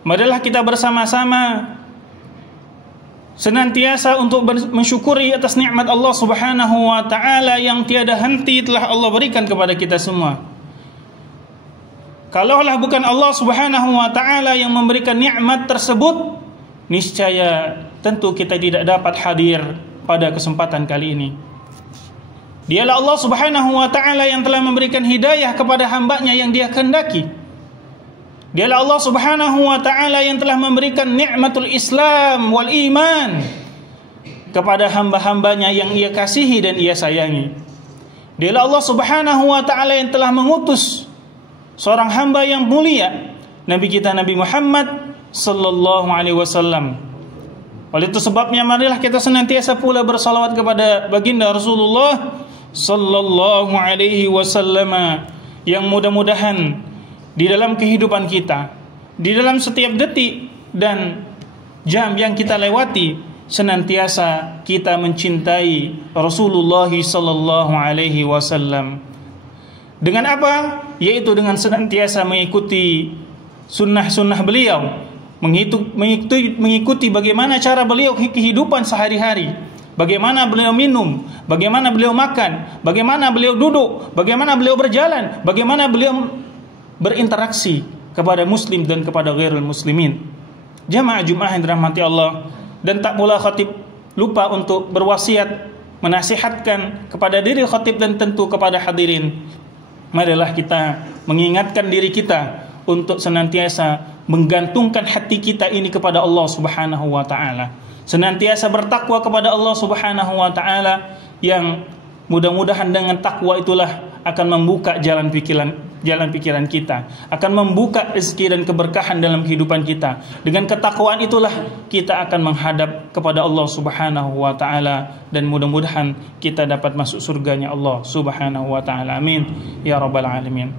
Marilah kita bersama-sama senantiasa untuk mensyukuri atas nikmat Allah Subhanahu wa taala yang tiada henti telah Allah berikan kepada kita semua. Kalaulah bukan Allah Subhanahu wa taala yang memberikan nikmat tersebut, niscaya tentu kita tidak dapat hadir pada kesempatan kali ini. Dialah Allah Subhanahu wa taala yang telah memberikan hidayah kepada hambanya yang Dia kehendaki. Dialah Allah Subhanahu wa taala yang telah memberikan nikmatul Islam wal iman kepada hamba-hambanya yang Ia kasihi dan Ia sayangi. Dialah Allah Subhanahu wa taala yang telah mengutus seorang hamba yang mulia, Nabi kita Nabi Muhammad sallallahu alaihi wasallam. Oleh itu sebabnya marilah kita senantiasa pula bersalawat kepada baginda Rasulullah sallallahu alaihi wasallam, yang mudah-mudahan di dalam kehidupan kita, di dalam setiap detik dan jam yang kita lewati, senantiasa kita mencintai Rasulullah sallallahu alaihi wasallam. Dengan apa? Yaitu dengan senantiasa mengikuti sunnah-sunnah beliau, mengikuti bagaimana cara beliau kehidupan sehari-hari, bagaimana beliau minum, bagaimana beliau makan, bagaimana beliau duduk, bagaimana beliau berjalan, bagaimana beliau berinteraksi kepada muslim dan kepada ghairul muslimin. Jamaah Jumat yang dirahmati Allah, dan tak pula khatib lupa untuk berwasiat, menasihatkan kepada diri khatib dan tentu kepada hadirin. Marilah kita mengingatkan diri kita untuk senantiasa menggantungkan hati kita ini kepada Allah Subhanahu wa taala. Senantiasa bertakwa kepada Allah Subhanahu wa taala, yang mudah-mudahan dengan takwa itulah akan membuka jalan pikiran kita, akan membuka rezeki dan keberkahan dalam kehidupan kita. Dengan ketakwaan itulah kita akan menghadap kepada Allah Subhanahu wa taala, dan mudah-mudahan kita dapat masuk surganya Allah Subhanahu wa taala. Amin ya rabbal alamin.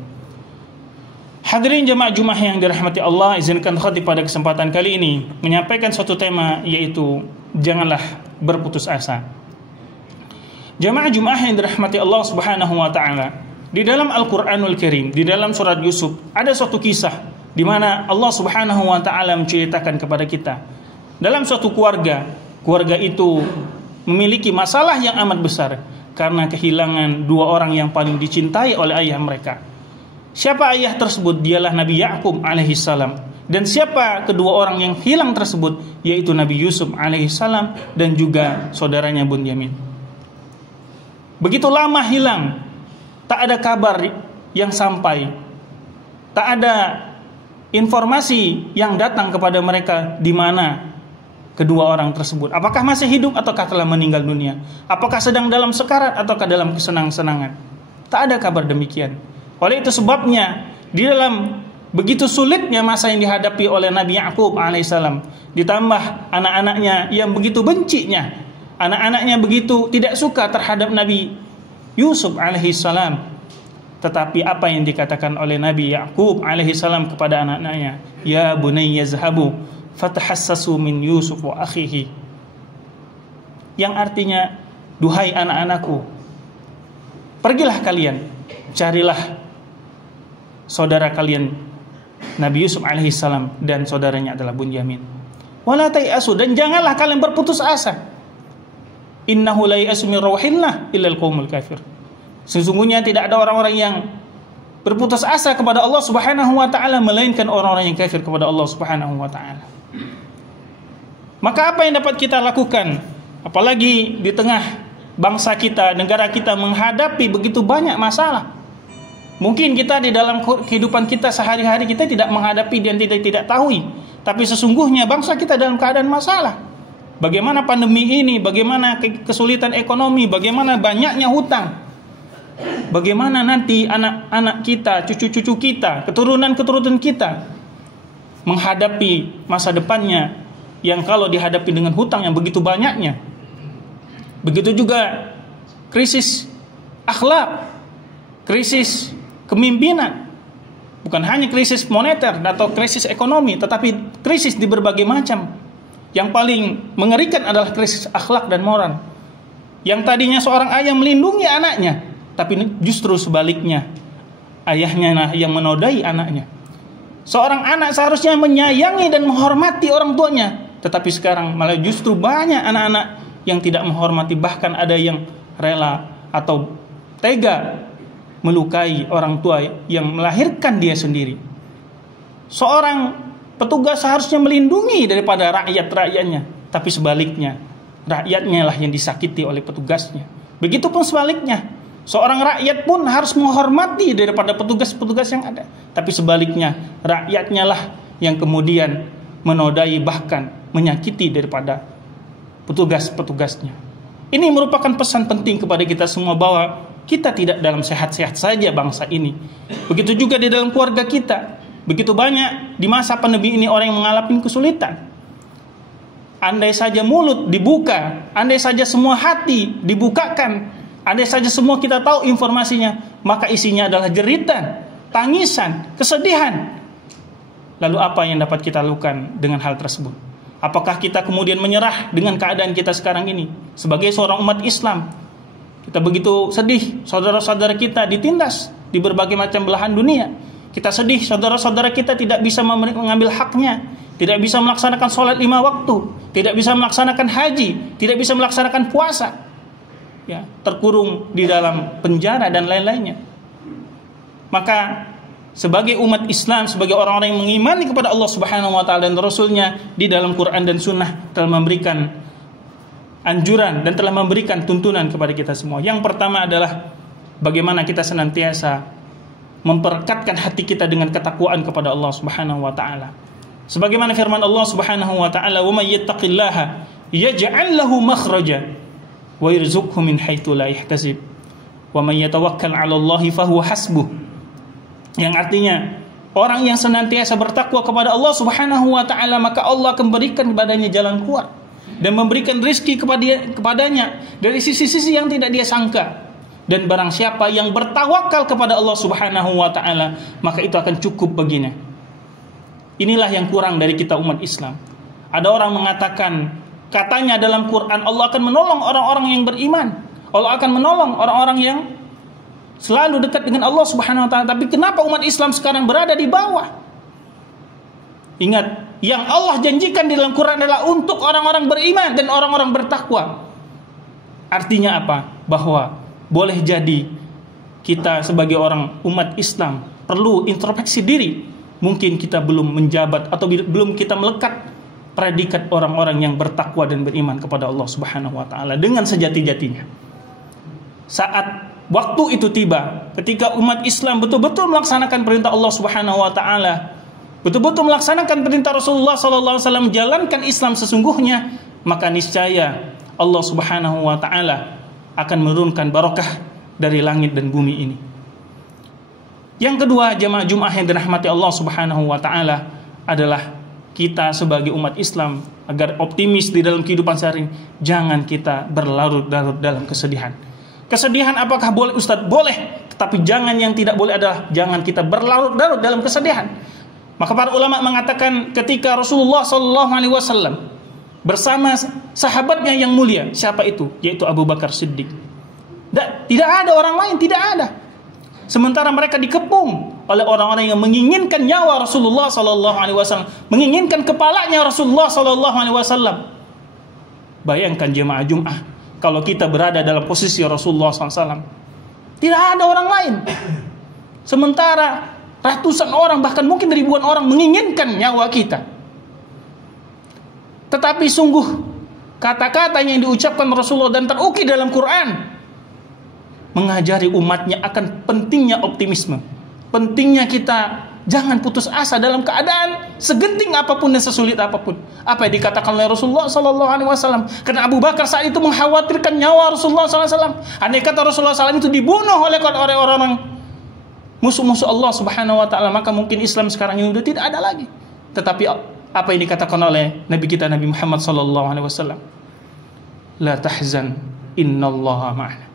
Hadirin jemaah Jumat yang dirahmati Allah, izinkan khatib pada kesempatan kali ini menyampaikan suatu tema, yaitu janganlah berputus asa. Jemaah Jumat yang dirahmati Allah Subhanahu wa taala, di dalam Al-Qur'anul Karim, di dalam surat Yusuf, ada suatu kisah di mana Allah Subhanahu wa taala menceritakan kepada kita dalam suatu keluarga itu memiliki masalah yang amat besar karena kehilangan dua orang yang paling dicintai oleh ayah mereka. Siapa ayah tersebut? Dialah Nabi Ya'qub alaihissalam. Dan siapa kedua orang yang hilang tersebut? Yaitu Nabi Yusuf alaihissalam dan juga saudaranya Bunyamin. Begitu lama hilang, tak ada kabar yang sampai, tak ada informasi yang datang kepada mereka di mana kedua orang tersebut. Apakah masih hidup ataukah telah meninggal dunia? Apakah sedang dalam sekarat ataukah dalam kesenang-senangan? Tak ada kabar demikian. Oleh itu sebabnya di dalam begitu sulitnya masa yang dihadapi oleh Nabi Ya'qub alaihissalam, ditambah anak-anaknya yang begitu bencinya, anak-anaknya begitu tidak suka terhadap Nabi Yusuf alaihissalam. Tetapi apa yang dikatakan oleh Nabi Ya'qub alaihissalam kepada anak-anaknya? Ya bunayya zhabu fatahassasu min Yusuf wa akhihi. Yang artinya, duhai anak-anakku, pergilah kalian, carilah saudara kalian Nabi Yusuf alaihissalam dan saudaranya adalah Bunyamin. Wala tayasu, dan janganlah kalian berputus asa. Innahu la ya'asu min rauhillah illal qaumul kafir. Sesungguhnya tidak ada orang-orang yang berputus asa kepada Allah Subhanahu wa taala melainkan orang-orang yang kafir kepada Allah Subhanahu wa taala. Maka apa yang dapat kita lakukan, apalagi di tengah bangsa kita, negara kita menghadapi begitu banyak masalah? Mungkin kita di dalam kehidupan kita sehari-hari kita tidak menghadapi dan tidak tahu, tapi sesungguhnya bangsa kita dalam keadaan masalah. Bagaimana pandemi ini, bagaimana kesulitan ekonomi, bagaimana banyaknya hutang, bagaimana nanti anak-anak kita, cucu-cucu kita, keturunan-keturunan kita menghadapi masa depannya yang kalau dihadapi dengan hutang yang begitu banyaknya. Begitu juga krisis akhlak, krisis kepemimpinan, bukan hanya krisis moneter atau krisis ekonomi, tetapi krisis di berbagai macam. Yang paling mengerikan adalah krisis akhlak dan moral. Yang tadinya seorang ayah melindungi anaknya, tapi justru sebaliknya, ayahnya yang menodai anaknya. Seorang anak seharusnya menyayangi dan menghormati orang tuanya, tetapi sekarang malah justru banyak anak-anak yang tidak menghormati, bahkan ada yang rela atau tega melukai orang tua yang melahirkan dia sendiri. Seorang petugas seharusnya melindungi daripada rakyat-rakyatnya, tapi sebaliknya rakyatnya lah yang disakiti oleh petugasnya. Begitupun sebaliknya, seorang rakyat pun harus menghormati daripada petugas-petugas yang ada, tapi sebaliknya rakyatnya lah yang kemudian menodai bahkan menyakiti daripada petugas-petugasnya. Ini merupakan pesan penting kepada kita semua bahwa kita tidak dalam sehat-sehat saja bangsa ini. Begitu juga di dalam keluarga kita. Begitu banyak di masa pandemi ini orang yang mengalami kesulitan. Andai saja mulut dibuka, andai saja semua hati dibukakan, andai saja semua kita tahu informasinya, maka isinya adalah jeritan, tangisan, kesedihan. Lalu apa yang dapat kita lakukan dengan hal tersebut? Apakah kita kemudian menyerah dengan keadaan kita sekarang ini? Sebagai seorang umat Islam, kita begitu sedih saudara-saudara kita ditindas di berbagai macam belahan dunia. Kita sedih saudara-saudara kita tidak bisa mengambil haknya, tidak bisa melaksanakan sholat 5 waktu, tidak bisa melaksanakan haji, tidak bisa melaksanakan puasa, ya, terkurung di dalam penjara dan lain-lainnya. Maka sebagai umat Islam, sebagai orang-orang yang mengimani kepada Allah Subhanahu wa taala dan Rasulnya, di dalam Quran dan Sunnah telah memberikan anjuran dan telah memberikan tuntunan kepada kita semua. Yang pertama adalah bagaimana kita senantiasa memperekatkan hati kita dengan ketakwaan kepada Allah Subhanahu wa taala. Sebagaimana firman Allah Subhanahu wa taala, "Wa may yattaqillaha yaj'al lahu makhraja wa yarzuqhu min haitsu la yahtasib. Wa may yatawakkal 'ala Allahi fahuwa hasbuh." Yang artinya, orang yang senantiasa bertakwa kepada Allah Subhanahu wa taala, maka Allah akan berikan kepadanya jalan keluar dan memberikan rezeki kepadanya dari sisi-sisi yang tidak dia sangka. Dan barang siapa yang bertawakal kepada Allah Subhanahu wa taala, maka itu akan cukup baginya. Inilah yang kurang dari kita umat Islam. Ada orang mengatakan, katanya dalam Quran Allah akan menolong orang-orang yang beriman, Allah akan menolong orang-orang yang selalu dekat dengan Allah Subhanahu wa taala. Tapi kenapa umat Islam sekarang berada di bawah? Ingat, yang Allah janjikan di dalam Quran adalah untuk orang-orang beriman dan orang-orang bertakwa. Artinya apa? Bahwa boleh jadi kita sebagai orang umat Islam perlu introspeksi diri. Mungkin kita belum menjabat atau belum kita melekat predikat orang-orang yang bertakwa dan beriman kepada Allah Subhanahu wa taala dengan sejati-jatinya. Saat waktu itu tiba, ketika umat Islam betul-betul melaksanakan perintah Allah Subhanahu wa taala, betul-betul melaksanakan perintah Rasulullah sallallahu alaihi wasallam, menjalankan Islam sesungguhnya, maka niscaya Allah Subhanahu wa taala akan menurunkan barakah dari langit dan bumi ini. Yang kedua, jemaah Jumat yang dirahmati Allah Subhanahu wa taala, adalah kita sebagai umat Islam agar optimis di dalam kehidupan sehari, jangan kita berlarut-larut dalam kesedihan. Kesedihan apakah boleh Ustaz? Boleh, tetapi jangan, yang tidak boleh adalah jangan kita berlarut-larut dalam kesedihan. Maka para ulama mengatakan ketika Rasulullah sallallahu alaihi wasallam bersama sahabatnya yang mulia, siapa itu? Yaitu Abu Bakar Siddiq. Tidak ada orang lain, tidak ada. Sementara mereka dikepung oleh orang-orang yang menginginkan nyawa Rasulullah sallallahu alaihi wasallam, menginginkan kepalanya Rasulullah sallallahu alaihi wasallam. Bayangkan jemaah Jumat, kalau kita berada dalam posisi Rasulullah SAW, tidak ada orang lain. Sementara ratusan orang, bahkan mungkin ribuan orang menginginkan nyawa kita. Tetapi sungguh kata-kata yang diucapkan Rasulullah dan terukir dalam Quran mengajari umatnya akan pentingnya optimisme, pentingnya kita jangan putus asa dalam keadaan segenting apapun dan sesulit apapun. Apa yang dikatakan oleh Rasulullah sallallahu alaihi wasallam? Karena Abu Bakar saat itu mengkhawatirkan nyawa Rasulullah sallallahu alaihi wasallam. Andai kata Rasulullah SAW itu dibunuh oleh orang-orang musuh-musuh Allah Subhanahu wa taala, maka mungkin Islam sekarang ini sudah tidak ada lagi. Tetapi apa yang dikatakan oleh Nabi kita Nabi Muhammad sallallahu alaihi wasallam? La tahzan, innallaha ma'ana.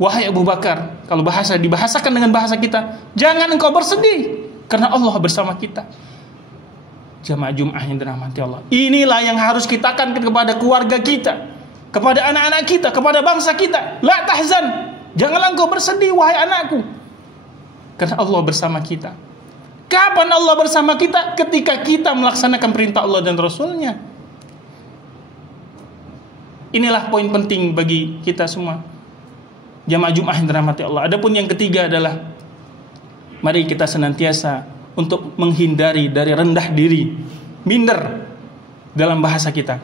Wahai Abu Bakar, kalau dibahasakan dengan bahasa kita, jangan engkau bersedih, karena Allah bersama kita. Jamaah Jumat yang dirahmati Allah, inilah yang harus kita katakan kepada keluarga kita, kepada anak-anak kita, kepada bangsa kita. La tahzan, janganlah engkau bersedih wahai anakku, karena Allah bersama kita. Kapan Allah bersama kita? Ketika kita melaksanakan perintah Allah dan Rasulnya. Inilah poin penting bagi kita semua, jamaah Jumat yang dirahmati Allah. Adapun yang ketiga adalah mari kita senantiasa untuk menghindari dari rendah diri, minder dalam bahasa kita.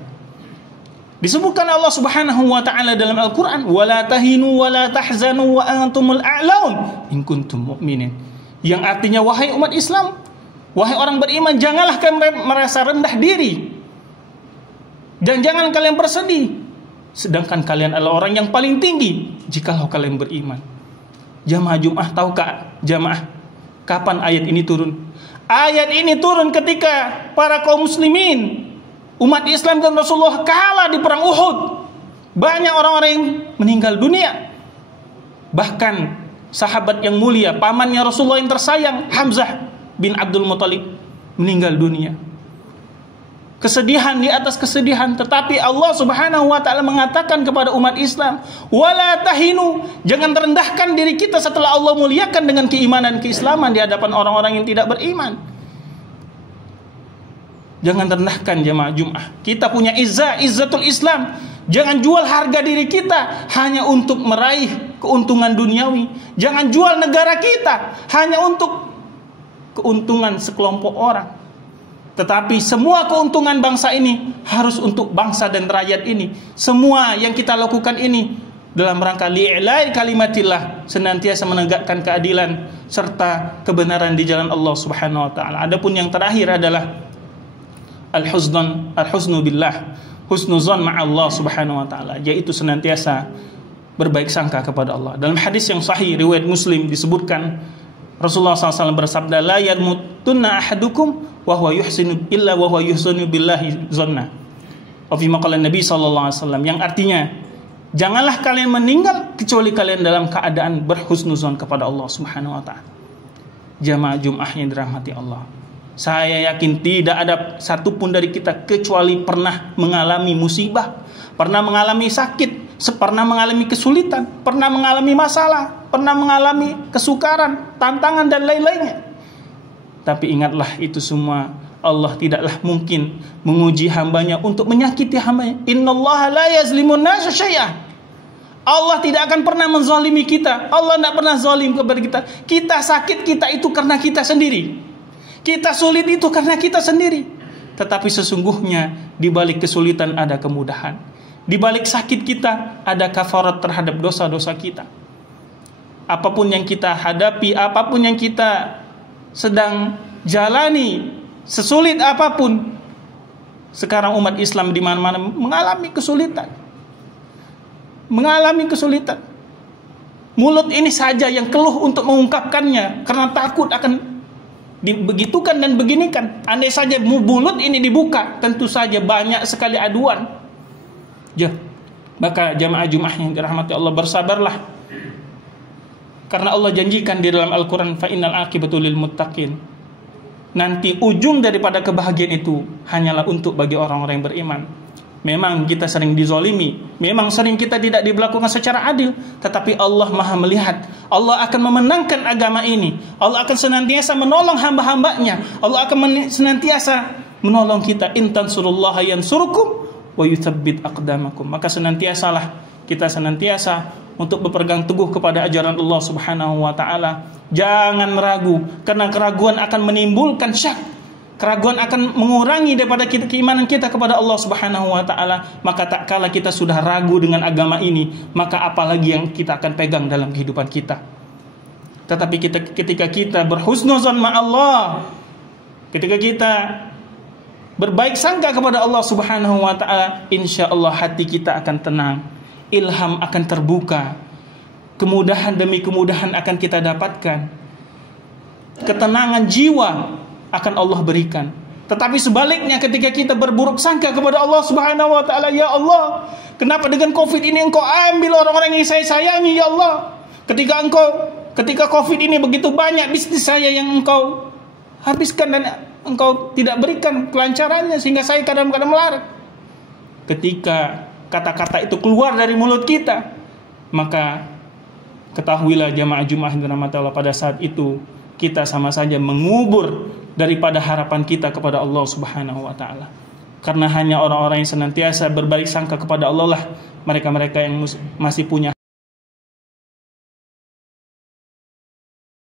Disebutkan Allah Subhanahu wa taala dalam Al-Qur'an, "Wala tahinu wala tahzanu wa antumul a'laun in kuntum mu'minin." Yang artinya, wahai umat Islam, wahai orang beriman, janganlah kalian merasa rendah diri dan jangan kalian bersedih, sedangkan kalian adalah orang yang paling tinggi jikalau kalian beriman. Jamaah Jumat, tahukah jamaah kapan ayat ini turun? Ayat ini turun ketika para kaum muslimin, umat Islam dan Rasulullah kalah di perang Uhud. Banyak orang-orang yang meninggal dunia. Bahkan sahabat yang mulia, pamannya Rasulullah yang tersayang, Hamzah bin Abdul Muthalib, meninggal dunia. Kesedihan di atas kesedihan, tetapi Allah Subhanahu wa taala mengatakan kepada umat Islam, "Wala tahinu." Jangan terendahkan diri kita setelah Allah muliakan dengan keimanan keislaman di hadapan orang-orang yang tidak beriman. Jangan rendahkan jamaah Jumat. Kita punya izzatul Islam. Jangan jual harga diri kita hanya untuk meraih keuntungan duniawi. Jangan jual negara kita hanya untuk keuntungan sekelompok orang. Tetapi semua keuntungan bangsa ini harus untuk bangsa dan rakyat ini. Semua yang kita lakukan ini dalam rangka li'ilai kalimatillah, senantiasa menegakkan keadilan serta kebenaran di jalan Allah Subhanahu wa taala. Adapun yang terakhir adalah al-husnu billah, husnuzan ma'allah Subhanahu wa taala, yaitu senantiasa berbaik sangka kepada Allah. Dalam hadis yang sahih riwayat Muslim disebutkan, Rasulullah SAW bersabda, "La yamutunna ahadukum wa huwa yuhsinu illa wa huwa yuhsinu billahi zanna." Wa fi maqalan Nabi sallallahu alaihi wasallam, yang artinya, janganlah kalian meninggal kecuali kalian dalam keadaan berhusnuzon kepada Allah Subhanahu wa taala. Jamaah Jumat yang dirahmati Allah, saya yakin tidak ada satupun dari kita kecuali pernah mengalami musibah, pernah mengalami sakit, pernah mengalami kesulitan, pernah mengalami masalah, pernah mengalami kesukaran, tantangan dan lain-lainnya. Tapi ingatlah, itu semua Allah tidaklah mungkin menguji hambanya untuk menyakiti hambanya. Innallaha la yazlimun nasa syai'ah. Allah tidak akan pernah menzalimi kita. Allah tidak pernah zalim kepada kita. Kita sakit, kita itu karena kita sendiri. Kita sulit itu karena kita sendiri. Tetapi sesungguhnya di balik kesulitan ada kemudahan. Di balik sakit kita ada kafarat terhadap dosa-dosa kita. Apapun yang kita hadapi, apapun yang kita sedang jalani, sesulit apapun, sekarang umat Islam di mana-mana mengalami kesulitan. Mengalami kesulitan. Mulut ini saja yang keluh untuk mengungkapkannya karena takut akan dibegitukan dan beginikan. Andai saja mulut ini dibuka, tentu saja banyak sekali aduan. Maka jamaah Jumat yang dirahmati Allah, bersabarlah. Karena Allah janjikan di dalam Al-Quran, fa innal aqibatu lil muttaqin. Nanti ujung daripada kebahagiaan itu hanyalah untuk bagi orang-orang yang beriman. Memang kita sering dizolimi, memang sering kita tidak diberlakukan secara adil, tetapi Allah Maha melihat. Allah akan memenangkan agama ini. Allah akan senantiasa menolong hamba-hambanya. Allah akan senantiasa menolong kita. In tansurullaha yansurukum wa yutsabbit aqdamakum. Maka senantiasalah kita untuk berpegang teguh kepada ajaran Allah Subhanahu wa taala. Jangan ragu, karena keraguan akan menimbulkan syak. Keraguan akan mengurangi daripada keimanan kita kepada Allah Subhanahu wa taala. Maka tak kala kita sudah ragu dengan agama ini, maka apalagi yang kita akan pegang dalam kehidupan kita. Tetapi ketika kita berhusnuzon ma'allah, ketika kita berbaik sangka kepada Allah Subhanahu wa taala, insyaallah hati kita akan tenang, ilham akan terbuka, kemudahan demi kemudahan akan kita dapatkan, ketenangan jiwa akan Allah berikan. Tetapi sebaliknya, ketika kita berburuk sangka kepada Allah Subhanahu wa taala, ya Allah, kenapa dengan Covid ini Engkau ambil orang-orang yang saya sayangi, ya Allah? Ketika Covid ini begitu banyak bisnis saya yang Engkau habiskan dan Engkau tidak berikan kelancarannya sehingga saya kadang-kadang melarat. Ketika kata-kata itu keluar dari mulut kita, maka ketahuilah jamaah Jumat yang dirahmati Allah, pada saat itu kita sama saja mengubur daripada harapan kita kepada Allah Subhanahu wa taala. Karena hanya orang-orang yang senantiasa berbaik sangka kepada Allah lah mereka-mereka yang masih punya